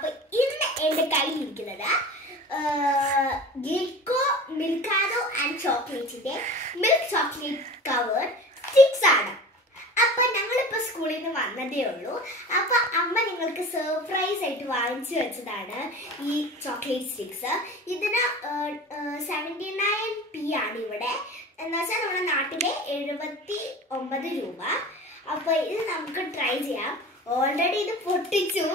അപ്പൊ ഇന്ന് എന്റെ കയ്യിലിരിക്കുന്നത് ഗിൽക്കോ മിൽക്കാനോ ആൻഡ് ചോക്ലേറ്റിന്റെ മിൽക്ക് ചോക്ലേറ്റ് കവർ സ്റ്റിക്സ് ആണ്. അപ്പൊ ഞങ്ങളിപ്പോ സ്കൂളിൽ നിന്ന് വന്നതേ ഉള്ളൂ. അപ്പൊ അമ്മ നിങ്ങൾക്ക് സർപ്രൈസ് ആയിട്ട് വാങ്ങിച്ചു വെച്ചതാണ് ഈ ചോക്ലേറ്റ് സ്റ്റിക്സ്. ഇതിന് 79p ആണ് ഇവിടെ, എന്ന് വെച്ചാൽ നമ്മുടെ നാട്ടിലെ 79 രൂപ. അപ്പൊ ഇത് നമുക്ക് ട്രൈ ചെയ്യാം. ഓൾറെഡി ഇത് പൊട്ടിച്ചു,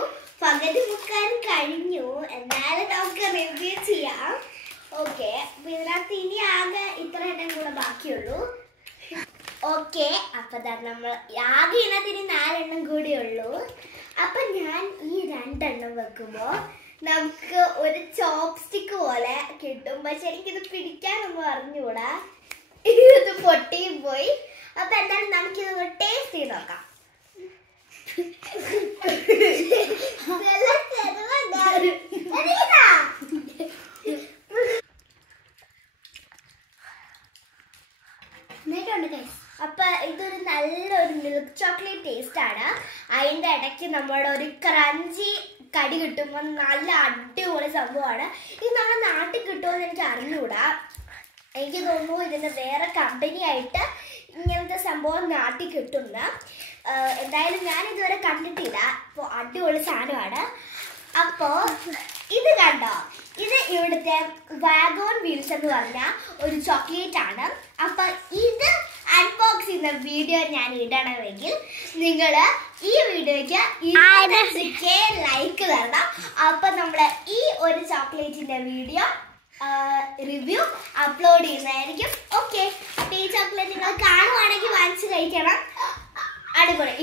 പകുതി മുക്കാൻ കഴിഞ്ഞു. എന്നാലും നമുക്ക് റിവ്യൂ ചെയ്യാം. ഓക്കെ, അപ്പൊ ഇതിനകത്ത് ഇനി ആകെ ഇത്ര എണ്ണം കൂടെ ബാക്കിയുള്ളൂ. ഓക്കെ, അപ്പൊ നമ്മൾ ആകെ ഇതിനകത്ത് ഇനി 4 എണ്ണം കൂടി ഉള്ളൂ. അപ്പൊ ഞാൻ ഈ 2 എണ്ണം വെക്കുമ്പോ നമുക്ക് ഒരു ചോപ്സ്റ്റിക്ക് പോലെ കിട്ടും. പക്ഷെ എനിക്കിത് പിടിക്കാനൊന്നും അറിഞ്ഞൂടാ, ഇത് പൊട്ടിയും പോയി. അപ്പൊ എന്തായാലും നമുക്കിത് ടേസ്റ്റ് ചെയ്ത് നോക്കാം. അപ്പൊ ഇതൊരു നല്ലൊരു മിൽക്ക് ചോക്ലേറ്റ് ടേസ്റ്റ് ആണ്. അതിന്റെ ഇടയ്ക്ക് നമ്മുടെ ഒരു ക്രഞ്ചി കടി കിട്ടുമ്പോൾ നല്ല അടിപൊളി സംഭവമാണ്. ഇത് നമ്മുടെ നാട്ടിൽ കിട്ടുമെന്ന് എനിക്ക് അറിഞ്ഞൂടാ. എനിക്ക് തോന്നുന്നു ഇതിന് വേറെ കമ്പനി ആയിട്ട് ഇങ്ങനത്തെ സംഭവം നാട്ടിൽ കിട്ടുന്ന. എന്തായാലും ഞാൻ ഇതുവരെ കണ്ടിട്ടില്ല. അപ്പോൾ അടിപൊളി സാധനമാണ്. അപ്പോൾ ഇത് കണ്ടോ, ഇത് ഇവിടുത്തെ വാഗോൺ വീൽസ് എന്ന് പറഞ്ഞ ഒരു ചോക്ലേറ്റ് ആണ്. അപ്പൊ ഇത് അൺബോക്സ് ചെയ്യുന്ന വീഡിയോ ഞാൻ ഇടണമെങ്കിൽ നിങ്ങൾ ഈ വീഡിയോയ്ക്ക് ലൈക്ക് തരണം. അപ്പൊ നമ്മള് ഈ ഒരു ചോക്ലേറ്റിന്റെ വീഡിയോ റിവ്യൂ അപ്ലോഡ് ചെയ്യുന്നതായിരിക്കും. ഓക്കെ, അപ്പൊ ഈ ചോക്ലേറ്റ് നിങ്ങൾ കാണുവാണെങ്കിൽ വാങ്ങിച്ച് കഴിക്കണം. അടിപൊളി.